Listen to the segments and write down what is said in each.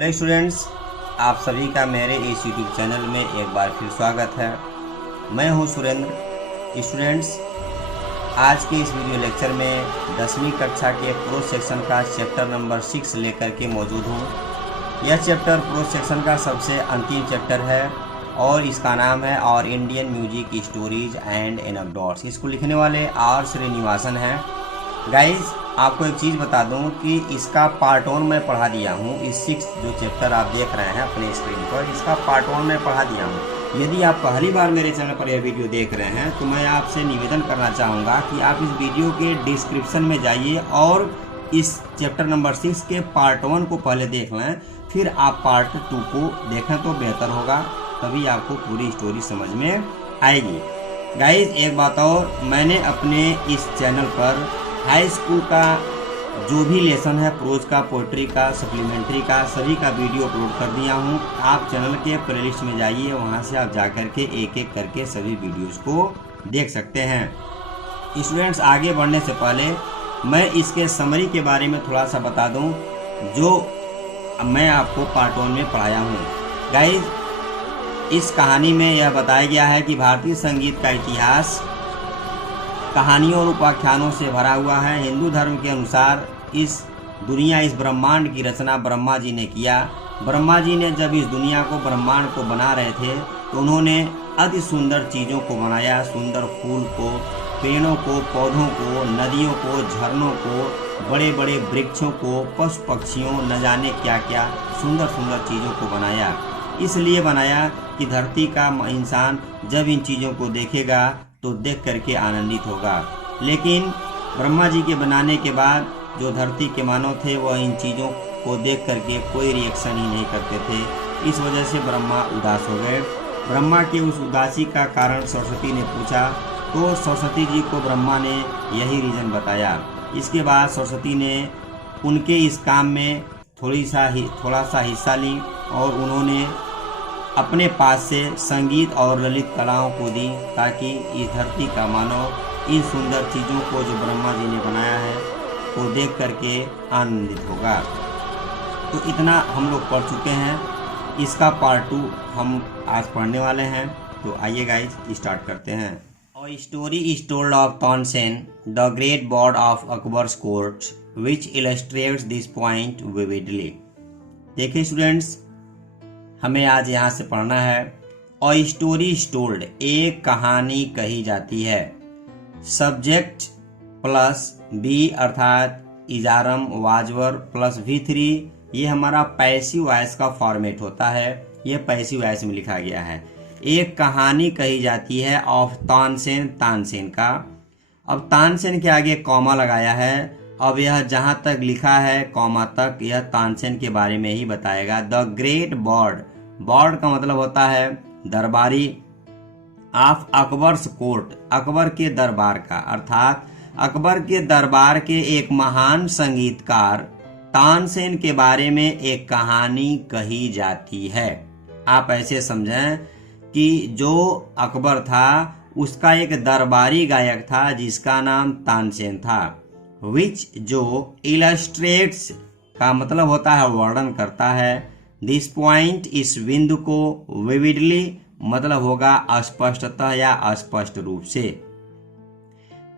Hello students, आप सभी का मेरे इस यूट्यूब चैनल में एक बार फिर स्वागत है। मैं हूं सुरेंद्र। स्टूडेंट्स, आज के इस वीडियो लेक्चर में 10वीं कक्षा के प्रो सेक्शन का चैप्टर नंबर 6 लेकर के मौजूद हूं। यह चैप्टर प्रो सेक्शन का सबसे अंतिम चैप्टर है और इसका नाम है और Indian music stories and anecdotes. इसको लिखने वाले आर श्रीनिवासन हैं। गाइज, आपको एक चीज़ बता दूं कि इसका पार्ट 1 मैं पढ़ा दिया हूं। इस 6 जो चैप्टर आप देख रहे हैं अपने स्क्रीन पर, इसका पार्ट 1 मैं पढ़ा दिया हूं। यदि आप पहली बार मेरे चैनल पर यह वीडियो देख रहे हैं तो मैं आपसे निवेदन करना चाहूँगा कि आप इस वीडियो के डिस्क्रिप्शन में जाइए और इस चैप्टर नंबर 6 के पार्ट 1 को पहले देख लें, फिर आप पार्ट 2 को देखें तो बेहतर होगा। तभी आपको पूरी स्टोरी समझ में आएगी। गाइज, एक बात और, मैंने अपने इस चैनल पर हाई स्कूल का जो भी लेसन है, प्रोज का, पोइट्री का, सप्लीमेंट्री का, सभी का वीडियो अपलोड कर दिया हूं। आप चैनल के प्लेलिस्ट में जाइए, वहां से आप जाकर के एक एक करके सभी वीडियोस को देख सकते हैं। स्टूडेंट्स, आगे बढ़ने से पहले मैं इसके समरी के बारे में थोड़ा सा बता दूं जो मैं आपको पार्ट 1 में पढ़ाया हूँ। गाइज, इस कहानी में यह बताया गया है कि भारतीय संगीत का इतिहास कहानियों और उपाख्यानों से भरा हुआ है। हिंदू धर्म के अनुसार इस ब्रह्मांड की रचना ब्रह्मा जी ने किया। ब्रह्मा जी ने जब इस दुनिया को, ब्रह्मांड को बना रहे थे तो उन्होंने अति सुंदर चीज़ों को बनाया। सुंदर फूल को, पेड़ों को, पौधों को, नदियों को, झरनों को, बड़े बड़े वृक्षों को, पशु पक्षियों, न जाने क्या क्या सुंदर सुंदर चीज़ों को बनाया। इसलिए बनाया कि धरती का इंसान जब इन चीज़ों को देखेगा तो देख करके आनंदित होगा। लेकिन ब्रह्मा जी के बनाने के बाद जो धरती के मानव थे वह इन चीज़ों को देख करके कोई रिएक्शन ही नहीं करते थे। इस वजह से ब्रह्मा उदास हो गए। ब्रह्मा के उस उदासी का कारण सरस्वती ने पूछा तो सरस्वती जी को ब्रह्मा ने यही रीज़न बताया। इसके बाद सरस्वती ने उनके इस काम में थोड़ा सा हिस्सा ली और उन्होंने अपने पास से संगीत और ललित कलाओं को दी ताकि इस धरती का मानव इन सुंदर चीज़ों को जो ब्रह्मा जी ने बनाया है को देख करके आनंदित होगा। तो इतना हम लोग पढ़ चुके हैं। इसका पार्ट 2 हम आज पढ़ने वाले हैं। तो आइए गाइज, स्टार्ट करते हैं। A story is told of Tansen, the great bard of Akbar's court, which illustrates this point vividly. देखिए स्टूडेंट्स, हमें आज यहाँ से पढ़ना है। और स्टोरी इज टोल्ड, एक कहानी कही जाती है। सब्जेक्ट प्लस बी अर्थात इजारम वाजवर प्लस V3, ये हमारा पैसिव वॉइस का फॉर्मेट होता है। ये पैसिव वॉइस में लिखा गया है। एक कहानी कही जाती है ऑफ तानसेन, तानसेन का। अब तानसेन के आगे कॉमा लगाया है। अब यह जहां तक लिखा है कॉमा तक, यह तानसेन के बारे में ही बताएगा। द ग्रेट बॉर्ड, बॉर्ड का मतलब होता है दरबारी, ऑफ अकबर्स कोर्ट, अकबर के दरबार का, अर्थात अकबर के दरबार के एक महान संगीतकार तानसेन के बारे में एक कहानी कही जाती है। आप ऐसे समझें कि जो अकबर था उसका एक दरबारी गायक था जिसका नाम तानसेन था। विच, जो, इलस्ट्रेट्स का मतलब होता है वर्णन करता है। दिस पॉइंट, इस बिंदु को, विविडली मतलब होगा स्पष्टतः या स्पष्ट रूप से।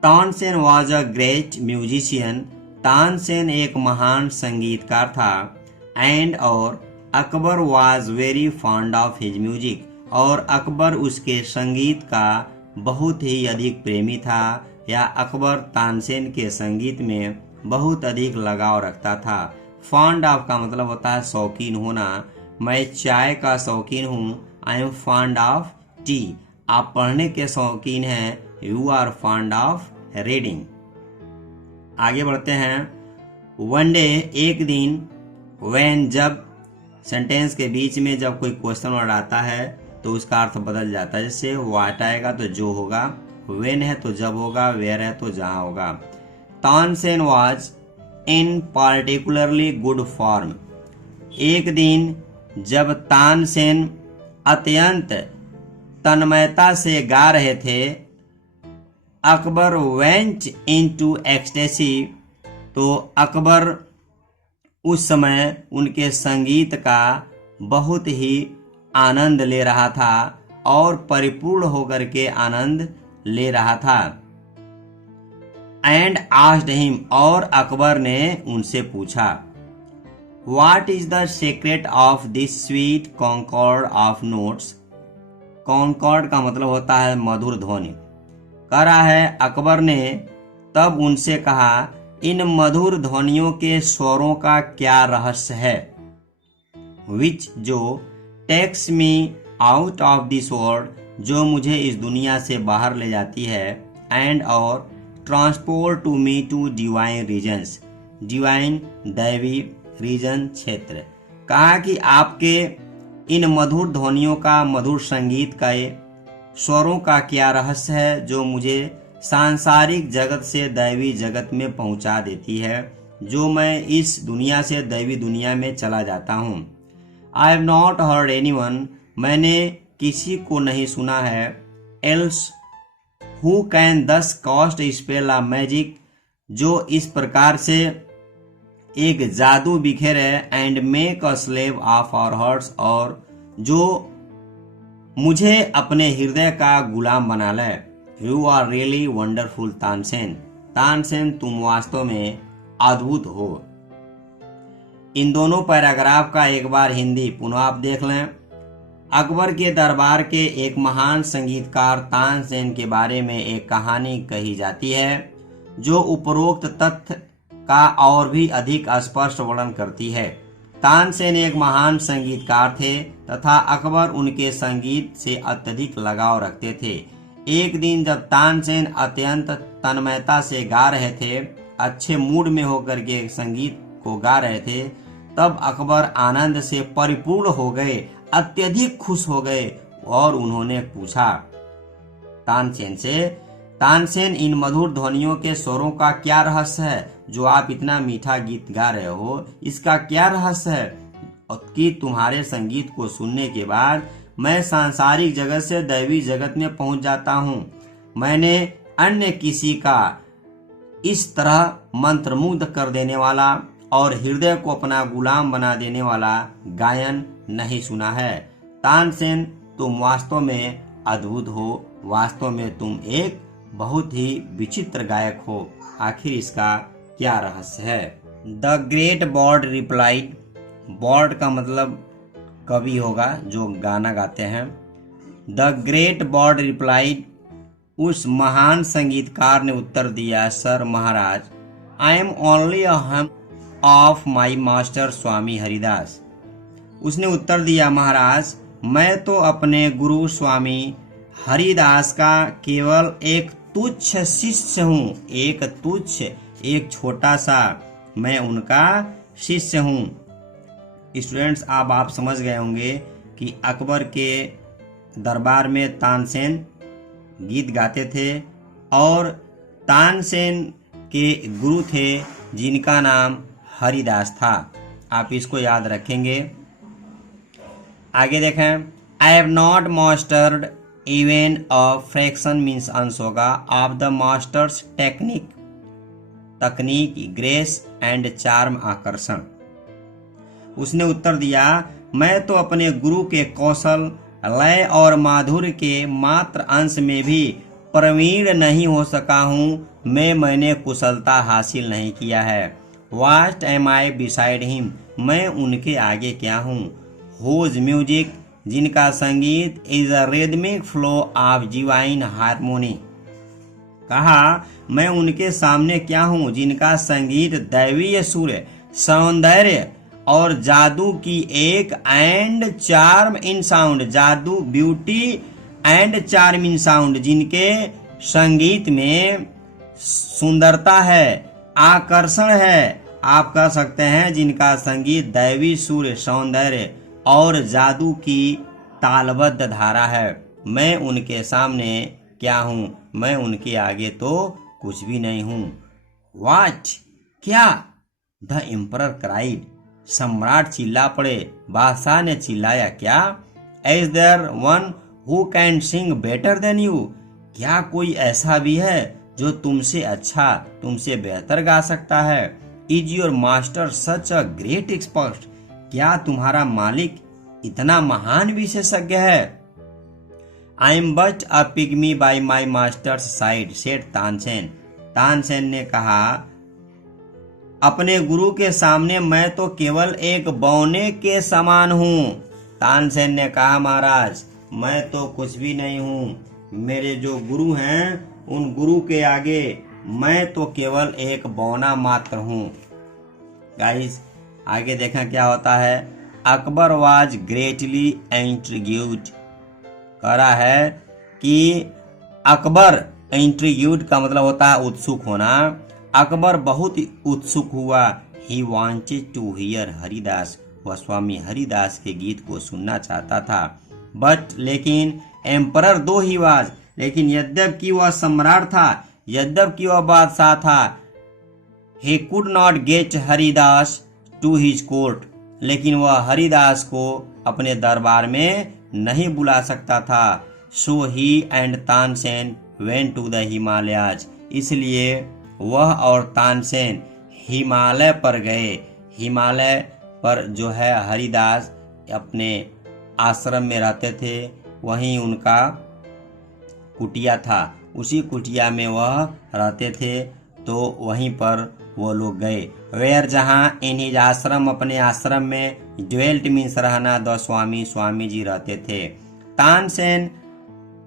Tansen was a great musician, Tansen एक महान संगीतकार था। एंड और Akbar was very fond of his music, और अकबर उसके संगीत का बहुत ही अधिक प्रेमी था, या अकबर तानसेन के संगीत में बहुत अधिक लगाव रखता था। फॉन्ड ऑफ का मतलब होता है शौकीन होना। मैं चाय का शौकीन हूँ, I am fond of tea. आप पढ़ने के शौकीन हैं, you are fond of reading. आगे बढ़ते हैं। वन डे, एक दिन, व्हेन जब, सेंटेंस के बीच में जब कोई क्वेश्चन वर्ड आता है तो उसका अर्थ बदल जाता है। जैसे व्हाट आएगा तो जो होगा, व्हेन है तो जब होगा, वेयर है तो जहां होगा। Tansen was in particularly good form, एक दिन जब तानसेन अत्यंत तन्मयता से गा रहे थे, अकबर वेंट इनटू एक्सटेसी, तो अकबर उस समय उनके संगीत का बहुत ही आनंद ले रहा था और परिपूर्ण होकर के आनंद ले रहा था। एंड आस्क्ड हिम, और अकबर ने उनसे पूछा, what is the secret of this sweet concord of notes. Concord का मतलब होता है मधुर ध्वनि। कह रहा है अकबर ने तब उनसे कहा, इन मधुर ध्वनियों के स्वरों का क्या रहस्य है। विच, जो, takes me out of this world, जो मुझे इस दुनिया से बाहर ले जाती है, एंड और transport to me to divine regions, divine दैवी रीजन क्षेत्र। कहा कि आपके इन मधुर ध्वनियों का, मधुर संगीत का, ये स्वरों का क्या रहस्य है जो मुझे सांसारिक जगत से दैवी जगत में पहुंचा देती है, जो मैं इस दुनिया से दैवी दुनिया में चला जाता हूं। I have not heard anyone, मैंने किसी को नहीं सुना है, else who can thus cast spell of magic, जो इस प्रकार से एक जादू बिखेरे, and make a slave of our hearts, और जो मुझे अपने हृदय का गुलाम बना ले। You are really wonderful Tansen, Tansen तुम वास्तव में अद्भुत हो। इन दोनों पैराग्राफ का एक बार हिंदी पुनः आप देख लें। अकबर के दरबार के एक महान संगीतकार तानसेन के बारे में एक कहानी कही जाती है जो उपरोक्त तथ्य का और भी अधिक स्पष्ट वर्णन करती है। तानसेन एक महान संगीतकार थे तथा अकबर उनके संगीत से अत्यधिक लगाव रखते थे। एक दिन जब तानसेन अत्यंत तन्मयता से गा रहे थे, अच्छे मूड में होकर के संगीत को गा रहे थे, तब अकबर आनंद से परिपूर्ण हो गए, अत्यधिक खुश हो गए और उन्होंने पूछा तानसेन से, तानसेन इन मधुर ध्वनियों के स्वरों का क्या रहस्य है जो आप इतना मीठा गीत गा रहे हो, इसका क्या रहस्य है कि तुम्हारे संगीत को सुनने के बाद मैं सांसारिक जगत से दैवी जगत में पहुंच जाता हूं। मैंने अन्य किसी का इस तरह मंत्रमुग्ध कर देने वाला और हृदय को अपना गुलाम बना देने वाला गायन नहीं सुना है। तानसेन तुम वास्तव में अद्भुत हो, वास्तव में तुम एक बहुत ही विचित्र गायक हो। आखिर इसका क्या रहस्य है। The great bard replied, bard का मतलब कवि होगा जो गाना गाते हैं। द ग्रेट बॉर्ड रिप्लाइड, उस महान संगीतकार ने उत्तर दिया, sir Maharaj, I am only अ हम ऑफ माई मास्टर स्वामी हरिदास। उसने उत्तर दिया, महाराज मैं तो अपने गुरु स्वामी हरिदास का केवल एक तुच्छ शिष्य हूँ, एक तुच्छ, एक छोटा सा, मैं उनका शिष्य हूँ। स्टूडेंट्स, आप समझ गए होंगे कि अकबर के दरबार में तानसेन गीत गाते थे और तानसेन के गुरु थे जिनका नाम हरिदास था। आप इसको याद रखेंगे। आगे देखें, आई have not mastered even a fraction means अंश होगा ऑफ द मास्टर्स टेक्निक, तकनीक, ग्रेस एंड चार्म, आकर्षण। उसने उत्तर दिया, मैं तो अपने गुरु के कौशल, लय और माधुर्य के मात्र अंश में भी प्रवीण नहीं हो सका हूँ, मैंने कुशलता हासिल नहीं किया है। वास्ट एम आई बिसाइड हिम, मैं उनके आगे क्या हूँ। होज म्यूजिक, जिनका संगीत is a rhythmic flow of divine harmony, कहा मैं उनके सामने क्या हूँ जिनका संगीत दैवीय सुर, सौंदर्य और जादू की एक एंड चार्म इन साउंड, जादू, beauty and charm in sound, जिनके संगीत में सुंदरता है, आकर्षण है, आप कह सकते हैं जिनका संगीत दैवी सूर्य, सौंदर्य और जादू की तालबद्ध धारा है। मैं उनके सामने क्या हूँ, मैं उनके आगे तो कुछ भी नहीं हूँ। वाट, क्या, द एम्परर क्राइड, सम्राट चिल्ला पड़े, बादशाह ने चिल्लाया, क्या, is there one who can sing better than you, क्या कोई ऐसा भी है जो तुमसे अच्छा, तुमसे बेहतर गा सकता है। Is your master such a great expert? क्या तुम्हारा मालिक इतना महान विशेषज्ञ है? I am but a pygmy by my masters side, said Tansen. Tansen ने कहा, अपने गुरु के सामने मैं तो केवल एक बौने के समान हूँ। तानसेन ने कहा, महाराज मैं तो कुछ भी नहीं हूँ, मेरे जो गुरु हैं उन गुरु के आगे मैं तो केवल एक बौना मात्र हूँ। गाइस आगे देखा क्या होता है। अकबर वाज ग्रेटली इंट्रिग्यूड, कह रहा है कि अकबर, इंट्रिग्यूड का मतलब होता है उत्सुक होना। अकबर बहुत उत्सुक हुआ। He wanted to hear Haridas, वह स्वामी हरिदास के गीत को सुनना चाहता था। बट लेकिन एम्परर दो ही वाज, लेकिन यद्यपि वह सम्राट था, यद्यपि वह बादशाह था, he could not get Haridas to his court, लेकिन वह हरिदास को अपने दरबार में नहीं बुला सकता था। So he and Tansen went to the Himalayas, इसलिए वह और तानसेन हिमालय पर गए। हिमालय पर जो है हरिदास अपने आश्रम में रहते थे, वहीं उनका कुटिया था, उसी कुटिया में वह रहते थे, तो वहीं पर वो लोग गए। वेयर जहाँ इन हिज आश्रम, अपने आश्रम में, ड्वेल्ट मीन्स रहना, द स्वामी, स्वामी जी रहते थे।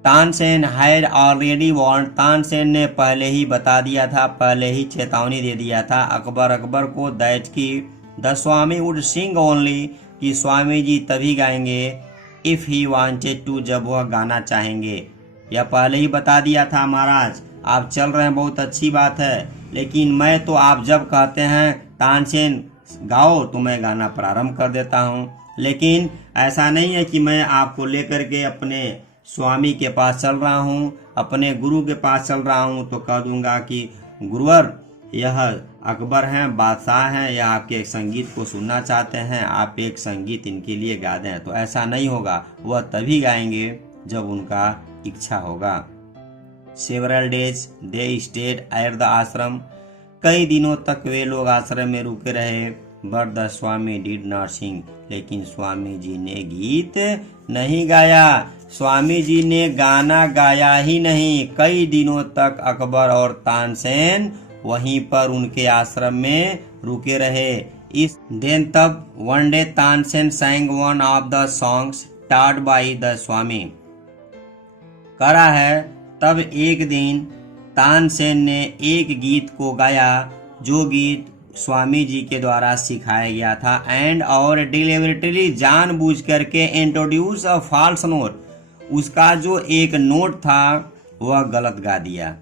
Tansen had already warn, Tansen ने पहले ही बता दिया था, पहले ही चेतावनी दे दिया था अकबर को, दैट की the Swami would Singh only, कि स्वामी जी तभी गाएंगे, इफ ही वांटेड टू, जब वह गाना चाहेंगे। यह पहले ही बता दिया था। महाराज आप चल रहे हैं, बहुत अच्छी बात है, लेकिन मैं तो आप जब कहते हैं तानसेन गाओ तो मैं गाना प्रारंभ कर देता हूँ। लेकिन ऐसा नहीं है कि मैं आपको लेकर के अपने स्वामी के पास चल रहा हूँ, अपने गुरु के पास चल रहा हूँ तो कह दूंगा कि गुरुवर यह अकबर हैं, बादशाह हैं, यह आपके एक संगीत को सुनना चाहते हैं, आप एक संगीत इनके लिए गा दें। तो ऐसा नहीं होगा, वह तभी गाएंगे जब उनका इच्छा होगा। Several days they stayed at the आश्रम, कई दिनों तक वे लोग आश्रम में रुके रहे। But the swami did not sing, लेकिन स्वामी जी ने गीत नहीं गाया, स्वामी जी ने गाना गाया ही नहीं। कई दिनों तक अकबर और तानसेन वहीं पर उनके आश्रम में रुके रहे। इस दिन तब one day Tansen sang one of the songs taught by the swami, करा है तब एक दिन तानसेन ने एक गीत को गाया जो गीत स्वामी जी के द्वारा सिखाया गया था, एंड और डिलिबरेटली जानबूझ करके इंट्रोड्यूस अ फॉल्स नोट, उसका जो एक नोट था वह गलत गा दिया।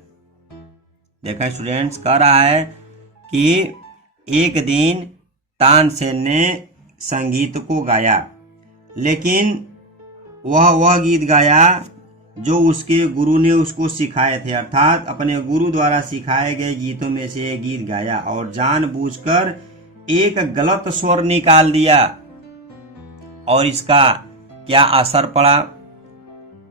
देखा स्टूडेंट्स, कह रहा है कि एक दिन तानसेन ने संगीत को गाया, लेकिन वह गीत गाया जो उसके गुरु ने उसको सिखाए थे, अर्थात अपने गुरु द्वारा सिखाए गए गीतों में से एक गीत गाया और जानबूझकर एक गलत स्वर निकाल दिया। और इसका क्या असर पड़ा?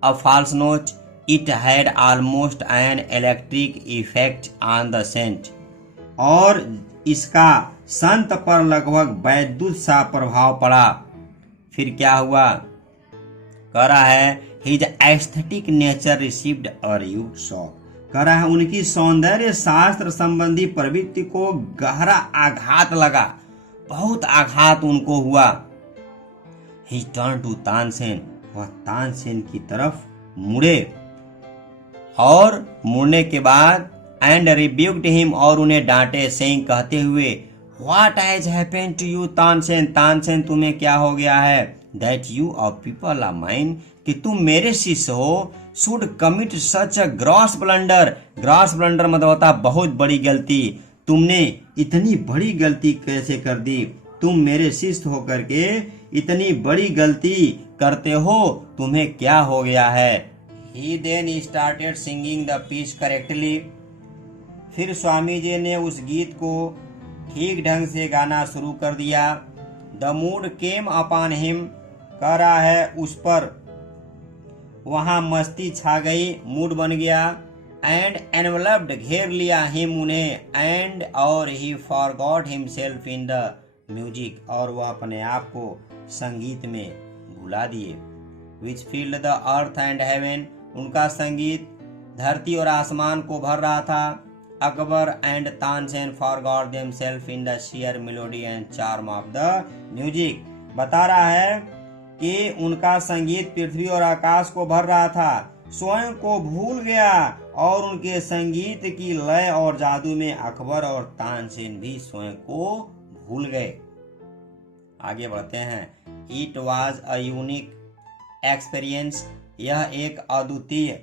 A false note, it had almost an electric effect on the saint, और इसका संत पर लगभग वैद्युत सा प्रभाव पड़ा। फिर क्या हुआ? कह रहा है his aesthetic nature received a rude shock, कह रहा है उनकी सौंदर्य शास्त्र संबंधी प्रवृत्ति को गहरा आघात लगा, बहुत आघात उनको हुआ। ही टर्न टू तानसेन, वह तानसेन की तरफ मुड़े और मुड़ने के बाद एंड रिब्यूक्ड हिम, और उन्हें डांटे, सेइंग कहते हुए, what has happened to you Tansen, Tansen तुम्हें क्या हो गया है? That you of people are mine, कि तुम मेरे शिष्य हो, should commit such a gross blunder, gross blunder मतलब होता है बहुत बड़ी गलती, तुमने इतनी बड़ी गलती कैसे कर दी? तुम मेरे शिष्य होकर के इतनी बड़ी गलती करते हो, तुम्हें क्या हो गया है? He then started singing the piece correctly, फिर स्वामी जी ने उस गीत को ठीक ढंग से गाना शुरू कर दिया। The mood came upon him, कह रहा है उस पर वहां मस्ती छा गई, मूड बन गया। एंड एनवलप्ड घेर लिया हिम उन्हें एंड और he forgot himself in the music और वह अपने आप को संगीत में भुला दिए। Which filled the earth and heaven उनका संगीत धरती और आसमान को भर रहा था। Akbar and Tansen forgot themselves in the share melody and charm of the music. बता रहा है कि उनका संगीत पृथ्वी और आकाश को भर रहा था, स्वयं को भूल गया और उनके संगीत की लय और जादू में अकबर और तानसेन भी स्वयं को भूल गए। आगे बढ़ते हैं। It was a unique experience यह एक अद्वितीय,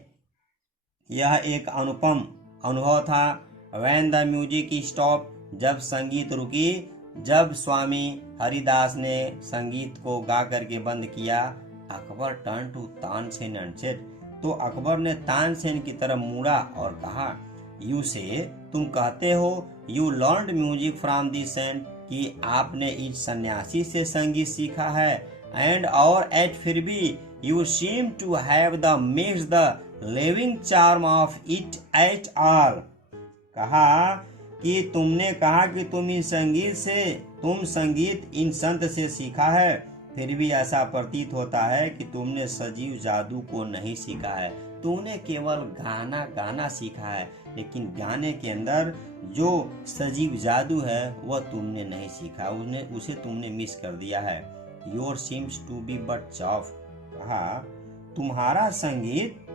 यह एक अनुपम अनुभव था। व्हेन द म्यूजिक स्टॉप जब संगीत रुकी, जब स्वामी हरिदास ने संगीत को गा करके बंद किया। Akbar turn to Tansen and said तो अकबर ने तानसेन की तरफ मुड़ा और कहा, यू से तुम कहते हो you learned music from this saint कि आपने इस सन्यासी से संगीत सीखा है, एंड और एट फिर भी you seem to have the mix the living charm of it at all. कहा कि तुमने कहा कि तुम संगीत इन संत से सीखा है, फिर भी ऐसा प्रतीत होता है कि तुमने सजीव जादू को नहीं सीखा है। तुमने केवल गाना सीखा है, लेकिन गाने के अंदर जो सजीव जादू है वह तुमने नहीं सीखा, उसे तुमने मिस कर दिया है। Your seems to be but chaff. कहा तुम्हारा संगीत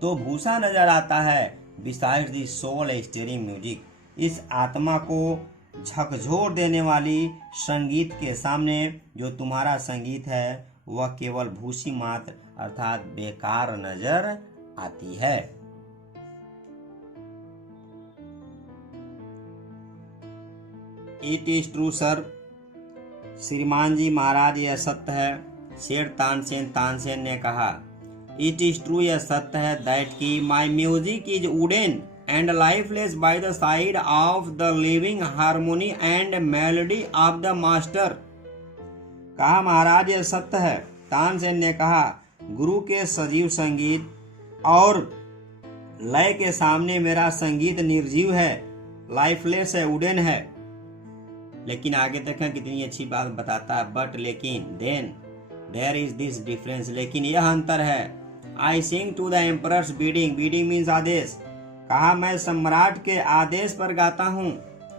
तो भूसा नजर आता है, beside the soul stirring music इस आत्मा को झकझोर देने वाली संगीत के सामने जो तुम्हारा संगीत है वह केवल भूसी मात्र अर्थात बेकार नजर आती है। इट इज ट्रू सर, श्रीमान जी महाराज यह सत्य है। शेर तानसेन ने कहा, इट इज ट्रू यह सत्य है दैट की my music is wooden and lifeless by the side of the living harmony and melody of the master. कहा महाराज यह सत्य है। तानसेन ने कहा, गुरु के सजीव संगीत और लय के सामने मेरा संगीत निर्जीव है, लाइफलेस है, वुडन है। लेकिन आगे देखें कितनी अच्छी बात बताता है। बट लेकिन then there is this difference, लेकिन यह अंतर है। I sing to the emperor's bidding, bidding means आदेश। कहा मैं सम्राट के आदेश पर गाता हूँ।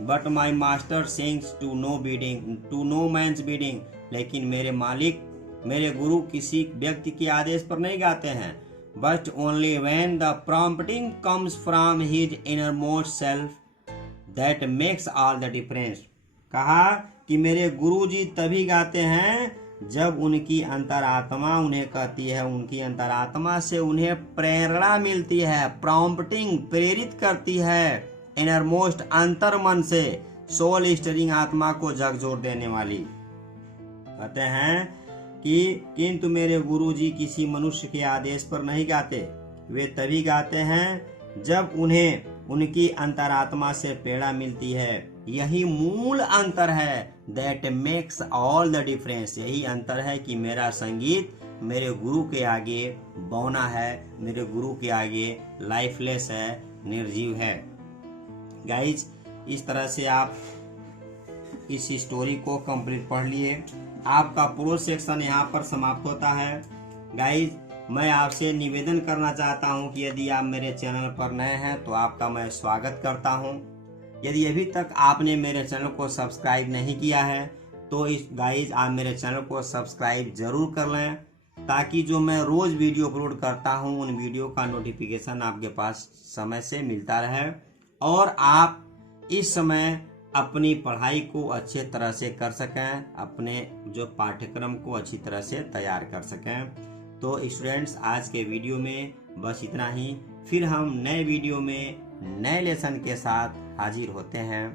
But my master sings to no bidding, to no man's bidding, लेकिन मेरे मालिक मेरे गुरु किसी व्यक्ति के आदेश पर नहीं गाते हैं। But only when the prompting comes from his innermost self that makes all the difference. कहा कि मेरे गुरु जी तभी गाते हैं जब उनकी अंतरात्मा उन्हें कहती है, उनकी अंतरात्मा से उन्हें प्रेरणा मिलती है, प्रॉम्प्टिंग प्रेरित करती है, इनरमोस्ट अंतर मन से, सोल स्टीयरिंग आत्मा को झकझोर देने वाली। कहते हैं कि किंतु मेरे गुरुजी किसी मनुष्य के आदेश पर नहीं गाते, वे तभी गाते हैं जब उन्हें उनकी अंतरात्मा से प्रेरणा मिलती है। यही मूल अंतर है, that makes all the difference. यही अंतर है कि मेरा संगीत मेरे गुरु के आगे बौना है, मेरे गुरु के आगे लाइफलेस है, निर्जीव है। गाइज इस तरह से आप इस स्टोरी को कंप्लीट पढ़ लिए। आपका प्रो सेक्शन यहाँ पर समाप्त होता है। गाइज मैं आपसे निवेदन करना चाहता हूँ कि यदि आप मेरे चैनल पर नए हैं तो आपका मैं स्वागत करता हूँ। यदि अभी तक आपने मेरे चैनल को सब्सक्राइब नहीं किया है तो इस गाइज आप मेरे चैनल को सब्सक्राइब जरूर कर लें, ताकि जो मैं रोज वीडियो अपलोड करता हूँ उन वीडियो का नोटिफिकेशन आपके पास समय से मिलता रहे और आप इस समय अपनी पढ़ाई को अच्छे तरह से कर सकें, अपने जो पाठ्यक्रम को अच्छी तरह से तैयार कर सकें। तो स्टूडेंट्स आज के वीडियो में बस इतना ही। फिर हम नए वीडियो में नए लेसन के साथ हाजिर होते हैं।